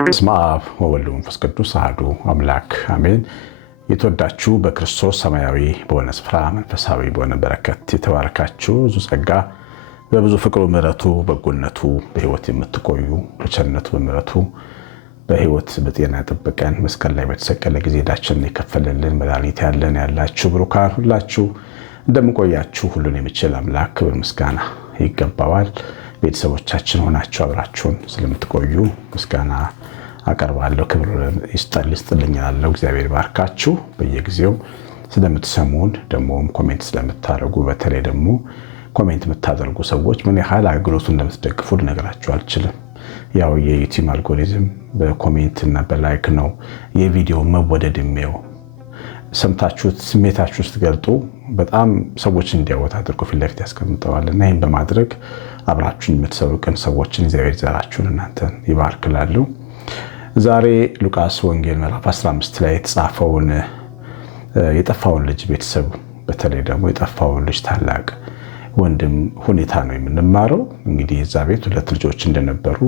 በስመ አብ ወወልድ ወመንፈስ ቅዱስ አሐዱ አምላክ አሜን። የተወዳችሁ በክርስቶስ ሰማያዊ በሆነ ስፍራ መንፈሳዊ በሆነ በረከት የተባረካችሁ ብዙ ጸጋ በብዙ ፍቅሩ ምሕረቱ በጎነቱ በሕይወት የምትቆዩ በቸርነቱ በምሕረቱ በሕይወት በጤና ጠብቀን መስቀል ላይ በተሰቀለ ጊዜ ዕዳችንን የከፈለልን መድኃኒት ያላችሁ ብሩካን ሁላችሁ እንደምቆያችሁ ሁሉን የሚችል አምላክ ክብር ምስጋና ይገባዋል። ቤተሰቦቻችን ሆናችሁ አብራችሁን ስለምትቆዩ ምስጋና አቀርባለሁ። ክብር ይስጥልኝ እላለሁ። እግዚአብሔር ባርካችሁ። በየጊዜው ስለምትሰሙን ደግሞም ኮሜንት ስለምታደርጉ በተለይ ደግሞ ኮሜንት የምታደርጉ ሰዎች ምን ያህል አገልግሎቱን እንደምትደግፉ ልነግራችሁ አልችልም። ያው የዩቲዩብ አልጎሪዝም በኮሜንት እና በላይክ ነው የቪዲዮ መወደድ የሚው ሰምታችሁት ስሜታችሁ ስትገልጡ በጣም ሰዎች እንዲያወጣ አድርጎ ፊት ለፊት ያስቀምጠዋል እና ይህን በማድረግ አብራችሁን የምትሰሩ ቅን ሰዎችን እግዚአብሔር ዘራችሁን እናንተን ይባርክላለሁ። ዛሬ ሉቃስ ወንጌል ምዕራፍ 15 ላይ የተጻፈውን የጠፋውን ልጅ ቤተሰብ በተለይ ደግሞ የጠፋውን ልጅ ታላቅ ወንድም ሁኔታ ነው የምንማረው። እንግዲህ እዛ ቤት ሁለት ልጆች እንደነበሩ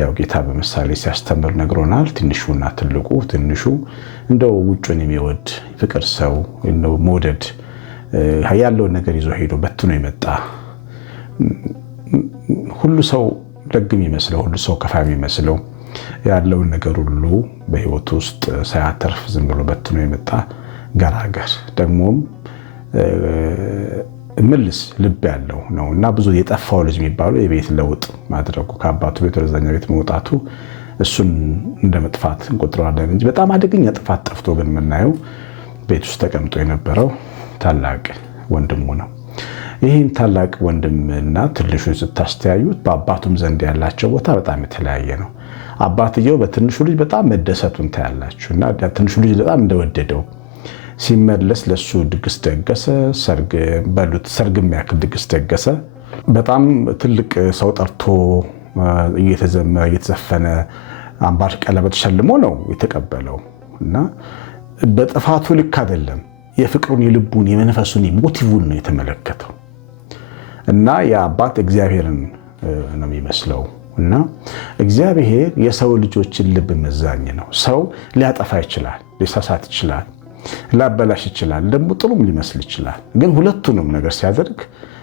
ያው ጌታ በምሳሌ ሲያስተምር ነግሮናል። ትንሹና ትልቁ ትንሹ እንደው ውጩን የሚወድ ፍቅር ሰው ነው መውደድ ያለውን ነገር ይዞ ሄዶ በትኖ የመጣ ሁሉ ሰው ደግም ይመስለው ሁሉ ሰው ከፋሚ ይመስለው ያለውን ነገር ሁሉ በህይወቱ ውስጥ ሳያተርፍ ዝም ብሎ በትኖ የመጣ ገራገር ደግሞም ምልስ ልብ ያለው ነው እና ብዙ የጠፋው ልጅ የሚባለው የቤት ለውጥ ማድረጉ ከአባቱ ቤት ወደዛኛው ቤት መውጣቱ እሱን እንደ መጥፋት እንቆጥረዋለን እንጂ በጣም አደገኛ ጥፋት ጠፍቶ ግን የምናየው ቤት ውስጥ ተቀምጦ የነበረው ታላቅ ወንድሙ ነው። ይህን ታላቅ ወንድምና ትንሹን ስታስተያዩት በአባቱም ዘንድ ያላቸው ቦታ በጣም የተለያየ ነው። አባትየው በትንሹ ልጅ በጣም መደሰቱን ታያላችሁ እና ትንሹ ልጅ በጣም እንደወደደው ሲመለስ ለሱ ድግስ ደገሰ። ሰርግ የሚያክል ድግስ ደገሰ። በጣም ትልቅ ሰው ጠርቶ እየተዘፈነ አምባር ቀለበት ሸልሞ ነው የተቀበለው እና በጥፋቱ ልክ አይደለም። የፍቅሩን የልቡን የመንፈሱን ሞቲቭን ነው የተመለከተው እና የአባት እግዚአብሔርን ነው የሚመስለው እና እግዚአብሔር የሰው ልጆችን ልብ መዛኝ ነው። ሰው ሊያጠፋ ይችላል፣ ሊሳሳት ይችላል፣ ላበላሽ ይችላል፣ ደግሞ ጥሩም ሊመስል ይችላል። ግን ሁለቱንም ነገር ሲያደርግ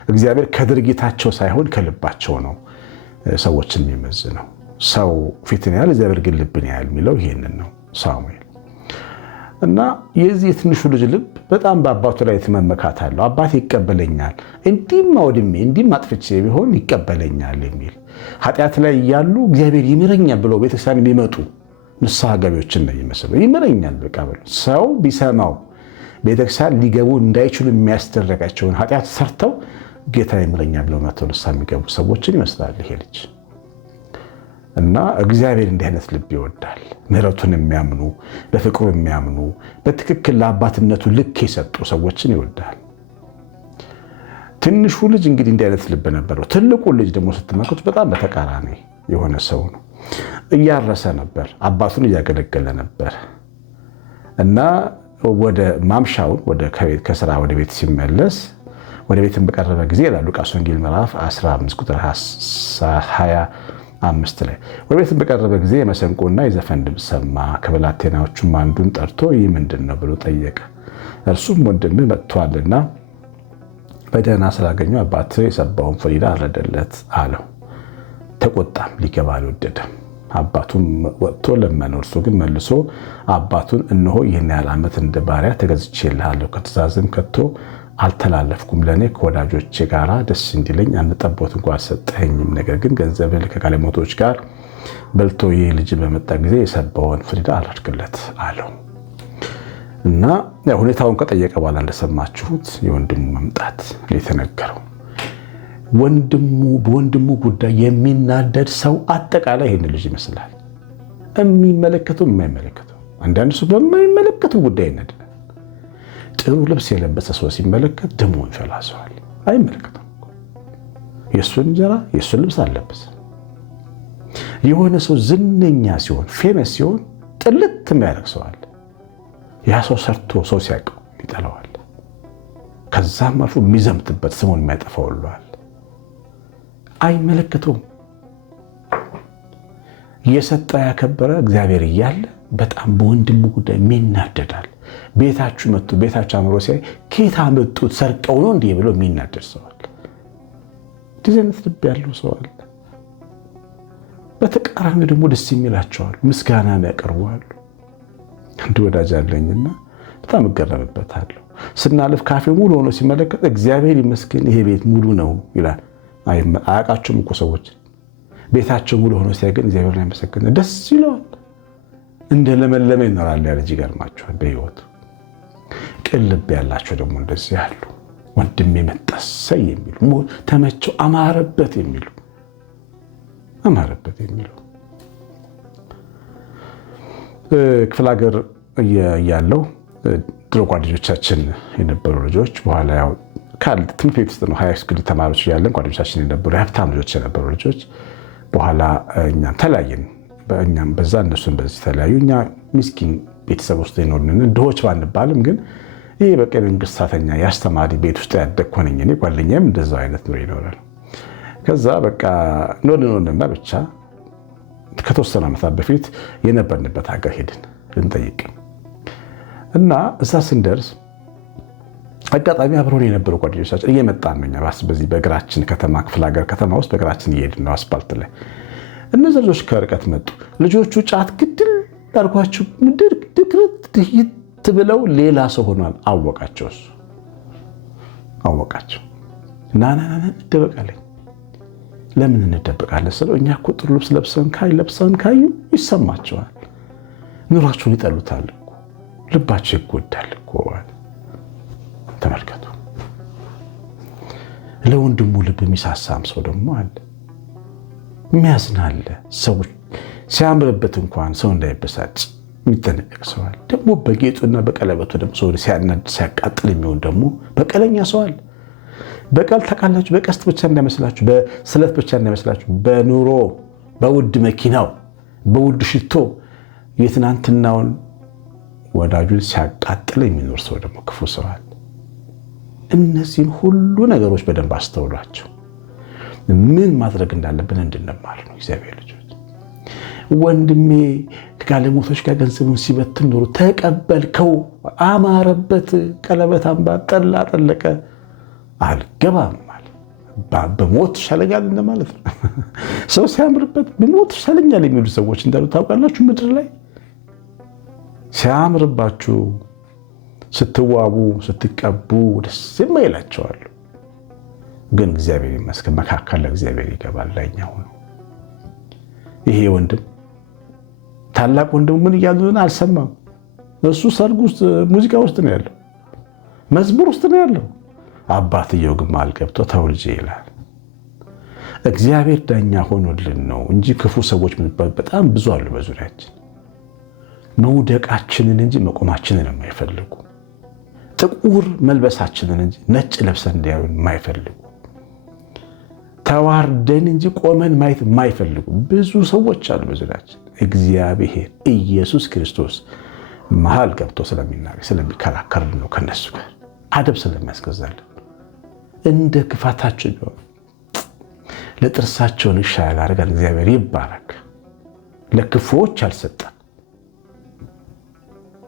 እግዚአብሔር ከድርጊታቸው ሳይሆን ከልባቸው ነው ሰዎችን የሚመዝነው። ሰው ፊትን ያህል እግዚአብሔር ግን ልብን ያህል የሚለው ይሄንን ነው ሳሙኤል እና የዚህ የትንሹ ልጅ ልብ በጣም በአባቱ ላይ የተመመካት አለው። አባቴ ይቀበለኛል፣ እንዲህም አውድሜ እንዲህም አጥፍቼ ቢሆን ይቀበለኛል የሚል ኃጢአት ላይ እያሉ እግዚአብሔር ይምረኛል ብለው ቤተክርስቲያን የሚመጡ ንስሐ ገቢዎችን ነው ይመስለው። ይምረኛል በቃ ብለው ሰው ቢሰማው ቤተክርስቲያን ሊገቡ እንዳይችሉ የሚያስደረጋቸውን ኃጢአት ሰርተው ጌታ ይምረኛል ብለው መተው ንስሐ የሚገቡ ሰዎችን ይመስላል ይሄ ልጅ እና እግዚአብሔር እንዲህ አይነት ልብ ይወዳል። ምሕረቱን የሚያምኑ በፍቅሩ የሚያምኑ በትክክል ለአባትነቱ ልክ የሰጡ ሰዎችን ይወዳል። ትንሹ ልጅ እንግዲህ እንዲህ አይነት ልብ ነበረው። ትልቁ ልጅ ደግሞ ስትመለከቱት በጣም በተቃራኒ የሆነ ሰው ነው። እያረሰ ነበር፣ አባቱን እያገለገለ ነበር እና ወደ ማምሻውን ከስራ ወደ ቤት ሲመለስ ወደ ቤትም በቀረበ ጊዜ ሉቃስ ወንጌል ምዕራፍ 15 ቁጥር 25 ላይ ወደ ቤትም በቀረበ ጊዜ የመሰንቆና የዘፈን ድምፅ ሰማ። ከብላቴናዎቹም አንዱን ጠርቶ ይህ ምንድን ነው ብሎ ጠየቀ። እርሱም ወንድምህ መጥቷልና በደህና ስላገኘው አባትህ የሰባውን ፍሪዳ አረደለት አለው። ተቆጣም፣ ሊገባ አልወደደም። አባቱም ወጥቶ ለመነው። እርሱ ግን መልሶ አባቱን እነሆ ይህን ያህል ዓመት እንደ ባሪያ ተገዝቼልሃለሁ፣ ከትእዛዝም ከቶ አልተላለፍኩም። ለእኔ ከወዳጆቼ ጋር ደስ እንዲለኝ አንድ ጠቦት እንኳ አልሰጠኸኝም። ነገር ግን ገንዘብህ ከጋለሞቶች ጋር በልቶ ይህ ልጅ በመጣ ጊዜ የሰባውን ፍሪዳ አረድክለት አለው እና ሁኔታውን ከጠየቀ በኋላ እንደሰማችሁት የወንድሙ መምጣት የተነገረው በወንድሙ ጉዳይ የሚናደድ ሰው አጠቃላይ ይህን ልጅ ይመስላል። የሚመለከተው የማይመለከተው አንዳንድ ሰው በማይመለከተው ጉዳይ ይነዳል። ጥሩ ልብስ የለበሰ ሰው ሲመለከት ደሞ ይፈላሰዋል። አይመለከተው። የእሱን እንጀራ የእሱን ልብስ አለበሰ። የሆነ ሰው ዝነኛ ሲሆን ፌመስ ሲሆን ጥልት የሚያደርግ ሰው አለ። ያ ሰው ሰርቶ ሰው ሲያውቀው ይጠላዋል። ከዛም አልፎ የሚዘምትበት ስሙን የሚያጠፋው ሁሉ አለ። አይመለከተውም። የሰጠ ያከበረ እግዚአብሔር እያለ በጣም በወንድሙ ጉዳይ የሚናደዳል። ቤታችሁ መጡ ቤታችሁ አምሮ ሲያይ ከየት አመጡት ሰርቀው ነው እንዲህ ብሎ የሚናደድ ሰው አለ። እንደዚህ አይነት ልብ ያለው ሰው አለ። በተቃራኒ ደግሞ ደስ የሚላቸዋል፣ ምስጋና ያቀርባሉ። አንድ ወዳጅ አለኝና በጣም እገረምበታለሁ። ስናልፍ ካፌ ሙሉ ሆኖ ሲመለከት እግዚአብሔር ይመስገን ይሄ ቤት ሙሉ ነው ይላል። አያውቃቸውም እኮ ሰዎች ቤታቸው ሙሉ ሆኖ ሲያገኝ እግዚአብሔር ላይ መሰከነ ደስ ይለዋል። እንደ ለመለመ ይኖራል ያ ልጅ። ይገርማቸዋል በህይወቱ። ቅን ልብ ያላቸው ደግሞ እንደዚህ ያሉ ወንድሜ መጣሰይ የሚሉ ተመቸው አማረበት የሚሉ ክፍለ ሀገር እያለው ድሮ ጓደኞቻችን የነበሩ ልጆች በኋላ ያው ትምህርት ቤት ውስጥ ነው ሃይ ስኩል ተማሪዎች ያለን ጓደኞቻችን የነበሩ የሀብታም ልጆች የነበሩ ልጆች በኋላ እኛም ተለያየን። በእኛም በዛ እነሱን በዚህ ተለያዩ። እኛ ምስኪን ቤተሰብ ውስጥ የኖርን ድሆች ባንባልም ግን ይሄ በቃ መንግስት ሰራተኛ የአስተማሪ ቤት ውስጥ ያደግኩ ነኝ እኔ። ጓደኛዬም እንደዛው አይነት ኑሮ ይኖራል። ከዛ በቃ ኖርንና ብቻ ከተወሰነ ዓመታት በፊት የነበርንበት ሀገር ሄድን ልንጠይቅ እና እዛ ስንደርስ አጋጣሚ አብረውን የነበሩ ጓደኞቻችን እየመጣን ነው። እኛ በዚህ በእግራችን ከተማ ክፍለ ሀገር ከተማ ውስጥ በእግራችን እየሄድን ነው አስፓልት ላይ። እነዚህ ልጆች ከርቀት መጡ። ልጆቹ ጫት ግድል አድርጓቸው ድክርት ብለው ሌላ ሰው ሆኗል። አወቃቸው፣ እሱ አወቃቸው። ናና እንደበቃለኝ። ለምን እንደበቃለን ስለው እኛ እኮ ጥሩ ልብስ ለብሰን ካዩ ይሰማቸዋል፣ ኑሯቸውን ይጠሉታል እኮ ልባቸው ይጎዳል እኮ። ተመልከቱ። ለወንድሙ ልብ የሚሳሳም ሰው ደግሞ አለ፣ የሚያዝናለ ሰው ሲያምርበት እንኳን ሰው እንዳይበሳጭ የሚጠነቀቅ ሰው አለ። ደግሞ በጌጡና በቀለበቱ ደግሞ ሰው ሲያናድ ሲያቃጥል የሚሆን ደግሞ በቀለኛ ሰው አለ። በቀል ታውቃላችሁ፣ በቀስት ብቻ እንዳይመስላችሁ፣ በስለት ብቻ እንዳይመስላችሁ፣ በኑሮ በውድ መኪናው በውድ ሽቶ የትናንትናውን ወዳጁን ሲያቃጥል የሚኖር ሰው ደግሞ ክፉ ሰው አለ። እነዚህን ሁሉ ነገሮች በደንብ አስተውሏቸው። ምን ማድረግ እንዳለብን እንድንማር ነው። እግዚአብሔር ልጆች፣ ወንድሜ ከጋለሞቶች ጋር ገንዘቡን ሲበትን ኖሮ ተቀበልከው፣ አማረበት፣ ቀለበት አምባር፣ ጠላ ጠለቀ፣ አልገባም ማለት በሞት ይሻለኛል እንደማለት ነው። ሰው ሲያምርበት በሞት ይሻለኛል የሚሉ ሰዎች እንዳሉ ታውቃላችሁ። ምድር ላይ ሲያምርባችሁ ስትዋቡ ስትቀቡ ደስ የማይላቸዋል። ግን እግዚአብሔር ይመስገን መካከል ለእግዚአብሔር ይገባል ላይኛው ነው። ይሄ ወንድም ታላቅ ወንድሙ ምን እያሉ አልሰማም። እሱ ሰርግ ውስጥ ሙዚቃ ውስጥ ነው ያለው፣ መዝሙር ውስጥ ነው ያለው። አባትየው ግን መሃል ገብቶ ተው ልጄ ይላል። እግዚአብሔር ዳኛ ሆኖልን ነው እንጂ ክፉ ሰዎች በጣም ብዙ አሉ በዙሪያችን። መውደቃችንን እንጂ መቆማችንን የማይፈልጉ፣ ጥቁር መልበሳችንን እንጂ ነጭ ለብሰን እንዲያዩን የማይፈልጉ፣ ተዋርደን እንጂ ቆመን ማየት የማይፈልጉ ብዙ ሰዎች አሉ በዙሪያችን። እግዚአብሔር ኢየሱስ ክርስቶስ መሃል ገብቶ ስለሚናገር ስለሚከራከር ነው ከነሱ ጋር አደብ ስለሚያስገዛልን። እንደ ክፋታችን ለጥርሳቸውን እሻ ያላረጋል። እግዚአብሔር ይባረክ። ለክፉዎች አልሰጠን።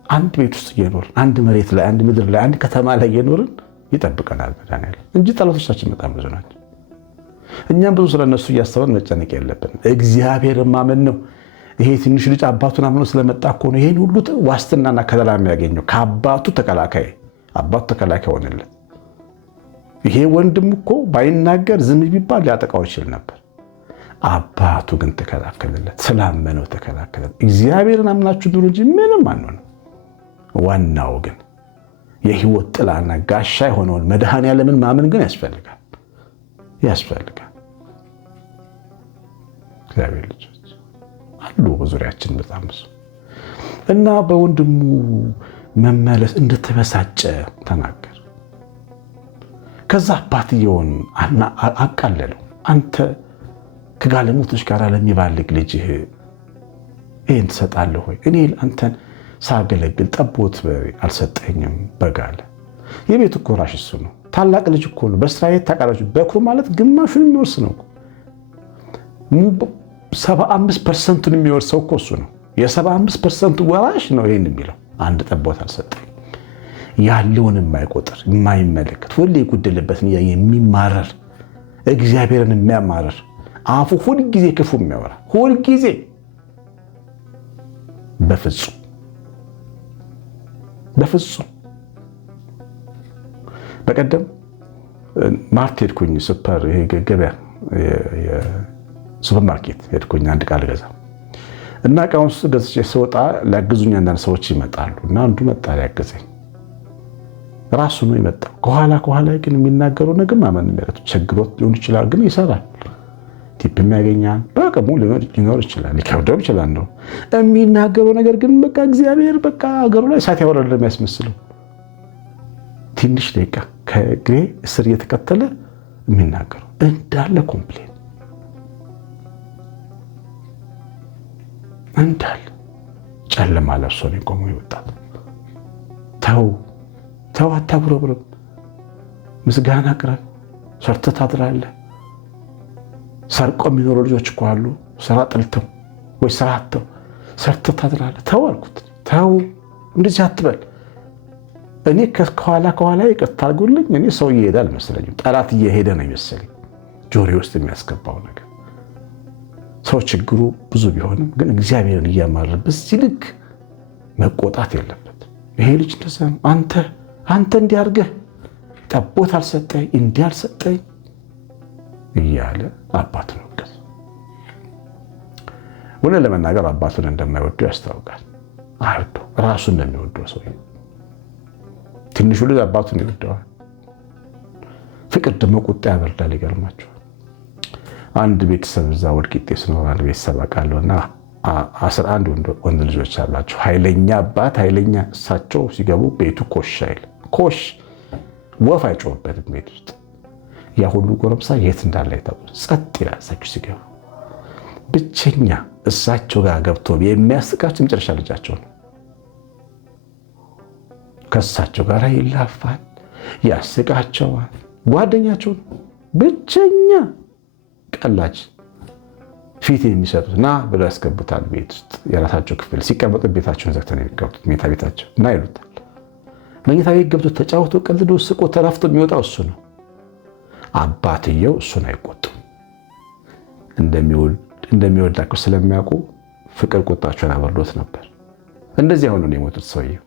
አንድ ቤት ውስጥ እየኖርን አንድ መሬት ላይ አንድ ምድር ላይ አንድ ከተማ ላይ እየኖርን ይጠብቀናል መድኃኒዓለም እንጂ ጠላቶቻችን በጣም ብዙ ናቸው። እኛም ብዙ ስለነሱ እያሰበን መጨነቅ የለብንም። እግዚአብሔር ማመን ነው። ይሄ ትንሽ ልጅ አባቱን አምኖ ስለመጣ እኮ ነው ይሄን ሁሉ ዋስትናና ከለላ የሚያገኘው። ከአባቱ ተከላካይ ሆነለት። ይሄ ወንድም እኮ ባይናገር ዝም ቢባል ሊያጠቃው ይችል ነበር። አባቱ ግን ተከላከለለት። ስላመነው ተከላከለለት። እግዚአብሔርን አምናችሁ ኑሩ እንጂ ምንም አንሆንም። ዋናው ግን የህይወት ጥላና ጋሻ የሆነውን መድኃኒዓለምን ማመን ግን ያስፈልጋል። እግዚአብሔር ልጆች አሉ በዙሪያችን በጣም ብዙ እና በወንድሙ መመለስ እንደተበሳጨ ተናገር። ከዛ አባትየውን አቃለለው። አንተ ከጋለሞቶች ጋር ለሚባልግ ልጅህ ይህን ትሰጣለህ ወይ? እኔ አንተን ሳገለግል ጠቦት አልሰጠኝም በግ አለ። የቤት እኮ ራሽ እሱ ነው። ታላቅ ልጅ እኮ ነው። በእስራኤል ታውቃላችሁ፣ በኩር ማለት ግማሹን የሚወርስ ነው። 75% የሚወርሰው እኮ እሱ ነው። የ75% ወራሽ ነው ይሄን የሚለው። አንድ ጠቦት አልሰጠኝ ያለውን የማይቆጥር የማይመለከት ሁሌ የጎደለበትን የሚማረር እግዚአብሔርን የሚያማረር አፉ ሁልጊዜ ክፉ የሚያወራ ሁልጊዜ በፍጹም በቀደም ማርት ሄድኩኝ ሱፐር ገበያ ሱፐር ማርኬት ሄድኩኝ አንድ ቃል ገዛ እና እቃውን ገዝቼ ስወጣ ሊያግዙኝ አንዳንድ ሰዎች ይመጣሉ እና አንዱ መጣ ሊያግዘኝ ራሱ ነው የመጣው ከኋላ ግን የሚናገረው ነገር ማመን የሚያቀቱ ችግሮት ሊሆን ይችላል ግን ይሰራል ቲፕ የሚያገኛል በአቅሙ ሊኖር ይችላል ሊከብደው ይችላል ነው የሚናገረው ነገር ግን በቃ እግዚአብሔር በቃ አገሩ ላይ እሳት ያወረደ የሚያስመስለው ትንሽ ደቂቃ ከእግሬ ስር እየተከተለ የሚናገረው እንዳለ ኮምፕሌን እንዳለ ጨለማ ለብሶ ነው ቆሞ ይወጣል። ተው አታጉረምርም፣ ምስጋና ቅረብ፣ ሰርተህ ታድራለህ። ሰርቆ የሚኖሩ ልጆች እኮ አሉ ስራ ጥልተው ወይ ስራ አጥተው ሰርተህ ታድራለህ። ተው አልኩት። ተው እንደዚህ አትበል። እኔ ከኋላ ይቅርታ አድርጉልኝ። እኔ ሰው እየሄደ አልመሰለኝም፣ ጠላት እየሄደ ነው ይመስለኝ ጆሮዬ ውስጥ የሚያስገባው ነገር። ሰው ችግሩ ብዙ ቢሆንም ግን እግዚአብሔርን እያማረረ በዚህ ልክ መቆጣት የለበት። ይሄ ልጅ እንደዛ ነው። አንተ እንዲህ አድርገህ ጠቦት አልሰጠኝ እንዲህ አልሰጠኝ እያለ አባቱን ወቀሰ። እውነት ለመናገር አባቱን እንደማይወደው ያስታውቃል። አይወደው ራሱን እንደሚወደው ሰው ትንሹ ልጅ አባቱን ይወደዋል። ፍቅር ደግሞ ቁጣ ያበርዳል። ይገርማቸዋል። አንድ ቤተሰብ እዛ ወልቂጤ ስኖር አንድ ቤተሰብ አውቃለሁና 11 ወንድ ልጆች አላቸው። ኃይለኛ አባት ኃይለኛ። እሳቸው ሲገቡ ቤቱ ኮሽ አይል ኮሽ ወፍ አይጮህበትም ቤት ውስጥ። ያ ሁሉ ጎረምሳ የት እንዳለ አይታወቅም። ጸጥ ይላል እሳቸው ሲገቡ። ብቸኛ እሳቸው ጋር ገብቶ የሚያስቃቸው መጨረሻ ልጃቸው ነው። ከእሳቸው ጋር ይላፋል፣ ያስቃቸዋል። ጓደኛቸው ብቸኛ ቀላጅ ፊት የሚሰጡት ና ብለው ያስገቡታል ቤት ውስጥ የራሳቸው ክፍል። ሲቀመጡ ቤታቸውን ዘግተው ነው የሚገቡት መኝታ ቤታቸው እና ይሉታል። መኝታ ቤት ገብቶ ተጫውቶ ቀልዶ ስቆ ተራፍቶ የሚወጣው እሱ ነው። አባትየው እሱን አይቆጡም። እንደሚወዳቸው ስለሚያውቁ ፍቅር ቁጣቸውን አበርዶት ነበር። እንደዚህ ሆኖ ነው የሞቱት ሰውየው።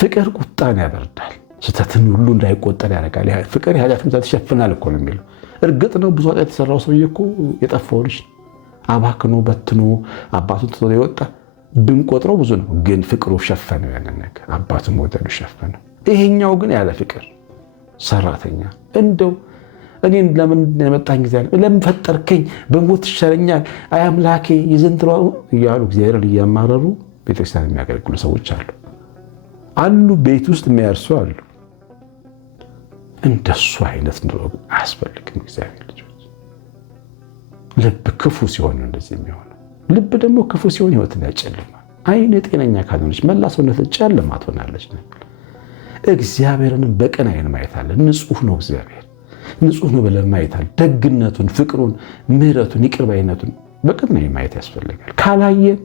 ፍቅር ቁጣን ያበርዳል፣ ስህተትን ሁሉ እንዳይቆጠር ያደርጋል። ፍቅር የኃጢአትን ብዛት ይሸፍናል እኮ ነው የሚለው። እርግጥ ነው ብዙ ኃጢአት የተሰራው ሰውዬ እኮ የጠፋው ልጅ አባክኖ በትኖ አባቱን ትቶ የወጣ ብንቆጥረው ብዙ ነው። ግን ፍቅሩ ሸፈነው ያንን ነገር፣ አባቱን መውደዱ ሸፈነው። ይሄኛው ግን ያለ ፍቅር ሰራተኛ እንደው እኔን ለምን ያመጣኝ ጊዜ ለምን ፈጠርከኝ በሞት ይሻለኛል አይ አምላኬ የዘንድሮ እያሉ እግዚአብሔርን እያማረሩ ቤተክርስቲያን የሚያገለግሉ ሰዎች አሉ። ቤት ውስጥ የሚያርሱ አሉ። እንደሱ አይነት ነው አያስፈልግም። እግዚአብሔር ልጆች ልብ ክፉ ሲሆን እንደዚህ የሚሆነው። ልብ ደግሞ ክፉ ሲሆን ህይወትን ያጨልማል። አይን ጤነኛ ካልሆነች መላ ሰውነት ጨለማ ትሆናለች። እግዚአብሔርንም በቀን አይን ማየት አለ። ንጹህ ነው እግዚአብሔር፣ ንጹህ ነው ብለን ማየት አለ። ደግነቱን፣ ፍቅሩን፣ ምሕረቱን፣ ይቅርባይነቱን በቀን አይን ማየት ያስፈልጋል። ካላየን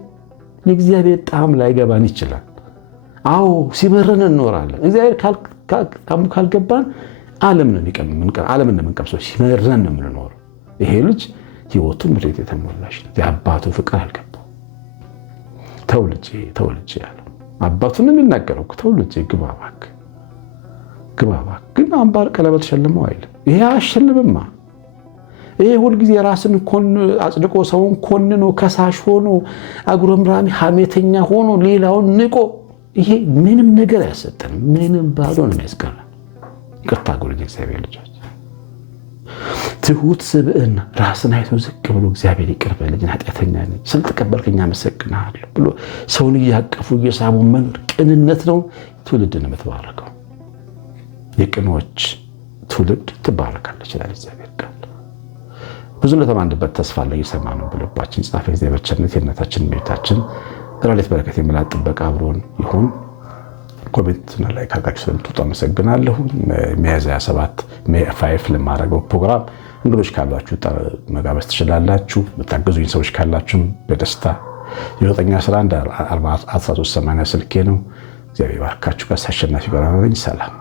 የእግዚአብሔር ጣዕም ላይገባን ይችላል። አዎ ሲመረን እንኖራለን። እግዚአብሔር ካልገባን ዓለምን ነው የምንቀምሰው። ሲመረን ነው የምንኖረው። ይሄ ልጅ ህይወቱ ምሬት የተሞላች ነው። የአባቱ ፍቅር አልገባው። ተው ልጄ ያለው አባቱን ነው የሚናገረው። ተው ልጄ ግባ እባክህ። ግን አምባር ቀለበት ሸልመው አይልም። ይሄ አያሸልምማ። ይሄ ሁልጊዜ ራስን አጽድቆ ሰውን ኮንኖ ከሳሽ ሆኖ አጉረምራሚ ሐሜተኛ ሆኖ ሌላውን ንቆ ይሄ ምንም ነገር አያሰጠንም። ምንም ባዶ ነው የሚያስቀረን። ይቅርታ ጎልጅ እግዚአብሔር ልጆች፣ ትሁት ስብዕና ራስን አይቶ ዝቅ ብሎ እግዚአብሔር ይቅር በለኝ ኃጢአተኛ ነኝ ስለተቀበልከኝ አመሰግናለሁ ብሎ ሰውን እያቀፉ እየሳሙ መኖር ቅንነት ነው። ትውልድን የምትባረከው የቅኖች ትውልድ ትባረካለች ይላል እግዚአብሔር ቃል። ብዙ እንደተማንበት ተስፋ ላይ እየሰማነው በልባችን ጻፈ። እግዚአብሔር ቸርነት የእናታችን እመቤታችን ራሌት በረከት የመላእክት ጥበቃ አብሮን ይሁን። ኮሜንትና ላይክ አድርጋችሁ ስለምትወጡ አመሰግናለሁ። ሚያዝያ 7 ሜይ 5 ለማድረገው ፕሮግራም እንግዶች ካላችሁ መጋበዝ ትችላላችሁ። የምታግዙኝ ሰዎች ካላችሁም በደስታ 9114138 ስልኬ ነው። እግዚአብሔር ባርካችሁ። ቀሲስ አሸናፊ ገብረማርያም ነኝ። ሰላም